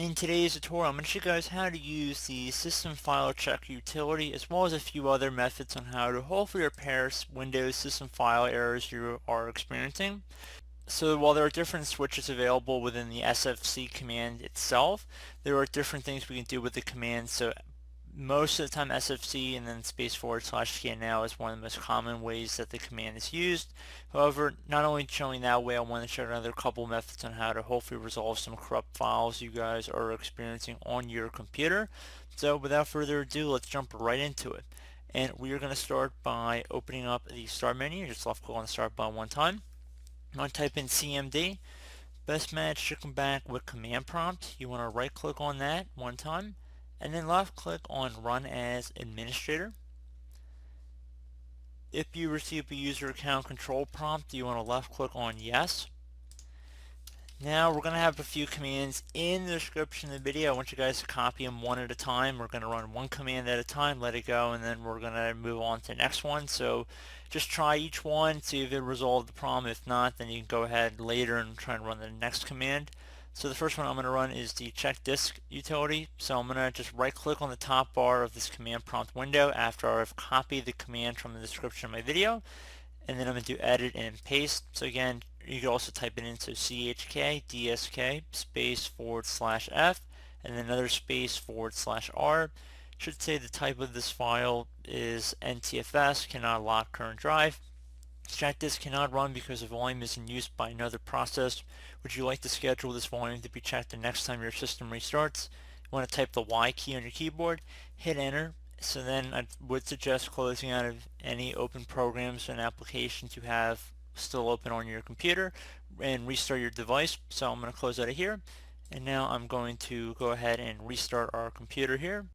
In today's tutorial, I'm going to show you guys how to use the system file check utility as well as a few other methods on how to hopefully repair Windows system file errors you are experiencing. So while there are different switches available within the SFC command itself, there are different things we can do with the command. So most of the time SFC and then /scannow is one of the most common ways that the command is used. However, not only showing that way, I want to show another couple methods on how to hopefully resolve some corrupt files you guys are experiencing on your computer. So without further ado, let's jump right into it. And we are going to start by opening up the start menu. Just left click on the start button one time. I'm going to type in CMD. Best match should come back with command prompt. You want to right click on that one time and then left click on run as administrator. If you receive a user account control prompt, you want to left click on yes. Now we're going to have a few commands in the description of the video. I want you guys to copy them one at a time. We're going to run one command at a time, let it go, and then we're going to move on to the next one. So just try each one, see if it resolved the problem. If not, then you can go ahead later and try and run the next command. So the first one I'm going to run is the chkdsk utility. So I'm going to just right click on the top bar of this command prompt window after I've copied the command from the description of my video. And then I'm going to do edit and paste. So again, you can also type it in, so chkdsk space /F and then another space /R. Should say the type of this file is NTFS, cannot lock current drive. Chkdisk cannot run because the volume is in use by another process. Would you like to schedule this volume to be checked the next time your system restarts? You want to type the Y key on your keyboard, hit enter. So then I would suggest closing out of any open programs and applications you have still open on your computer and restart your device. So I'm going to close out of here, and now I'm going to go ahead and restart our computer here.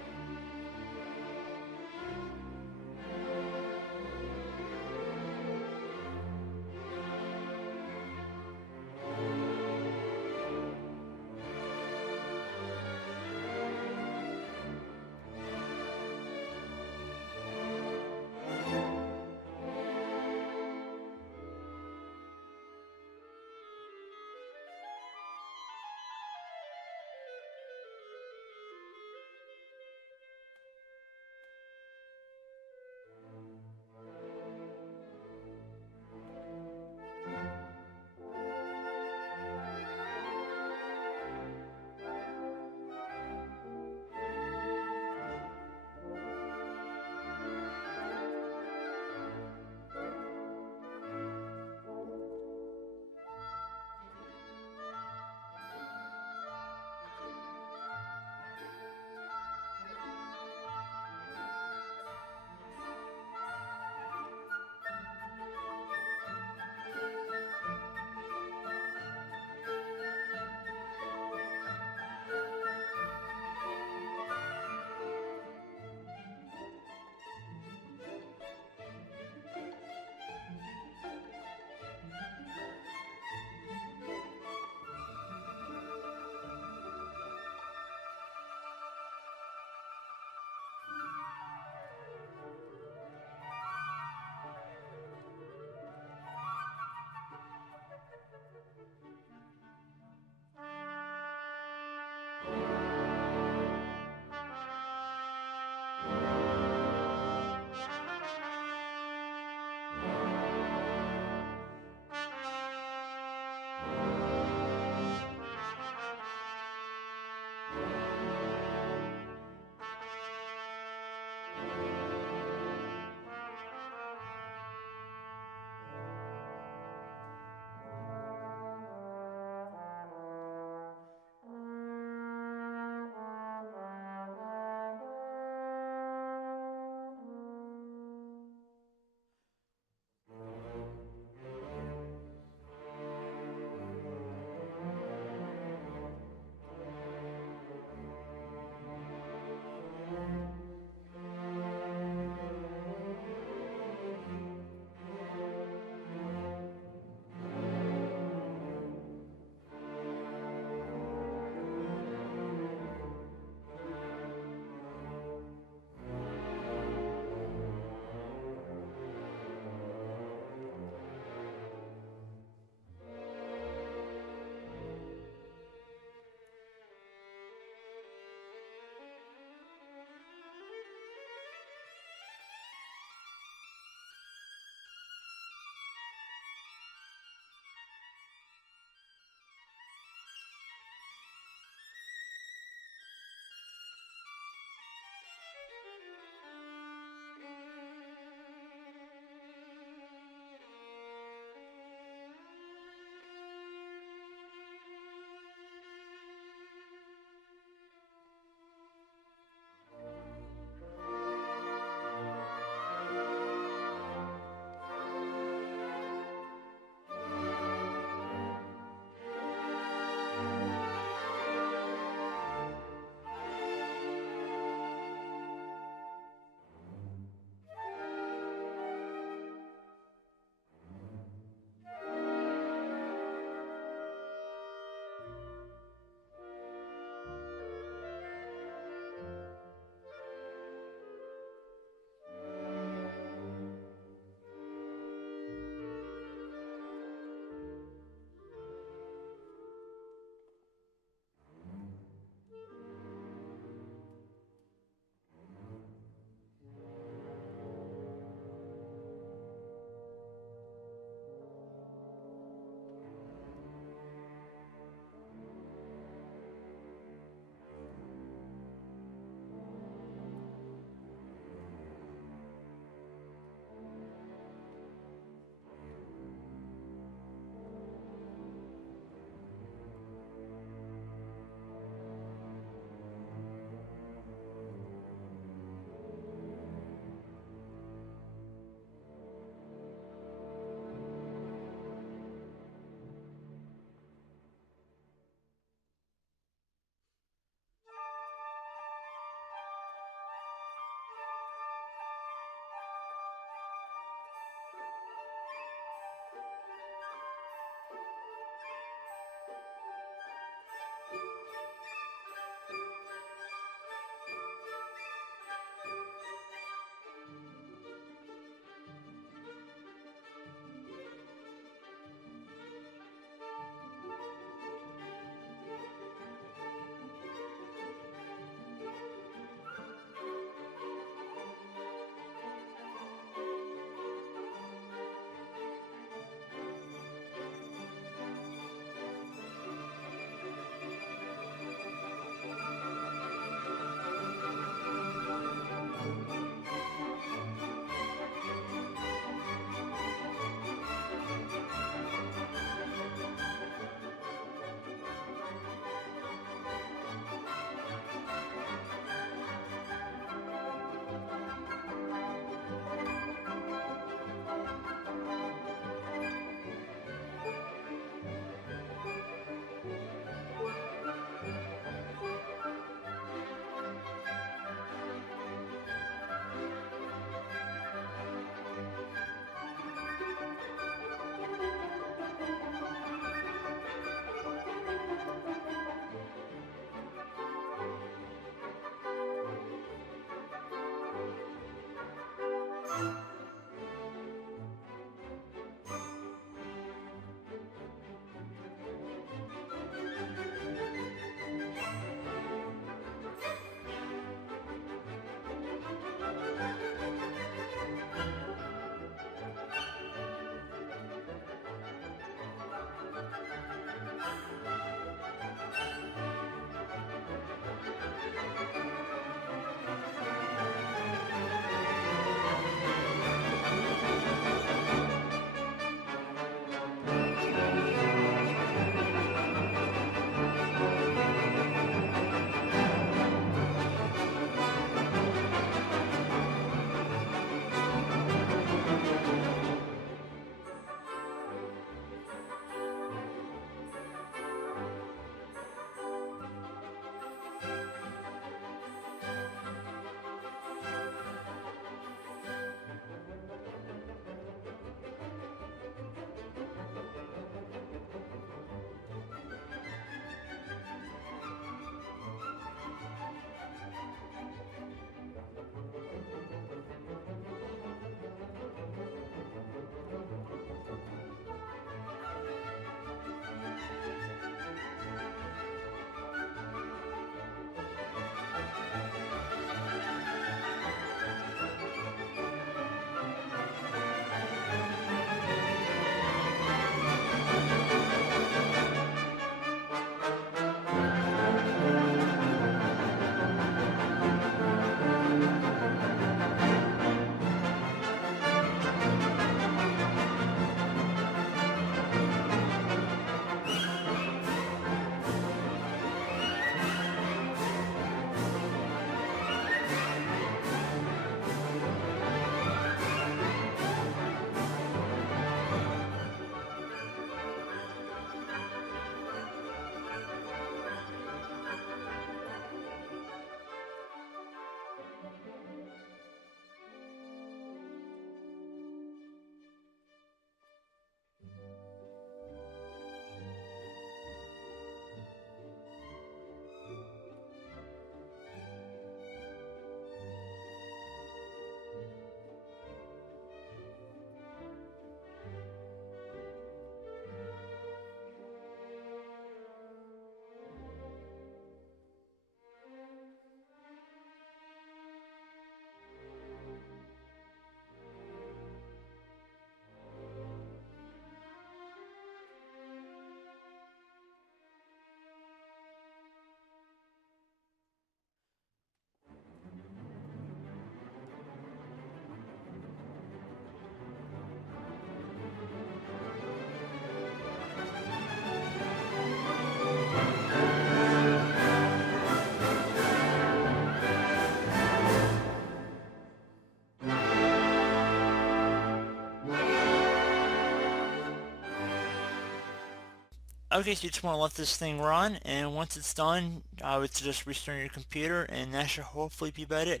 Okay, so you just want to let this thing run, and once it's done, I would suggest restarting your computer, and that should hopefully be about it.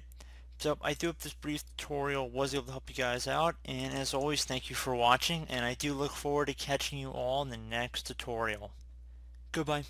So I do hope this brief tutorial was able to help you guys out, and as always, thank you for watching, and I do look forward to catching you all in the next tutorial. Goodbye.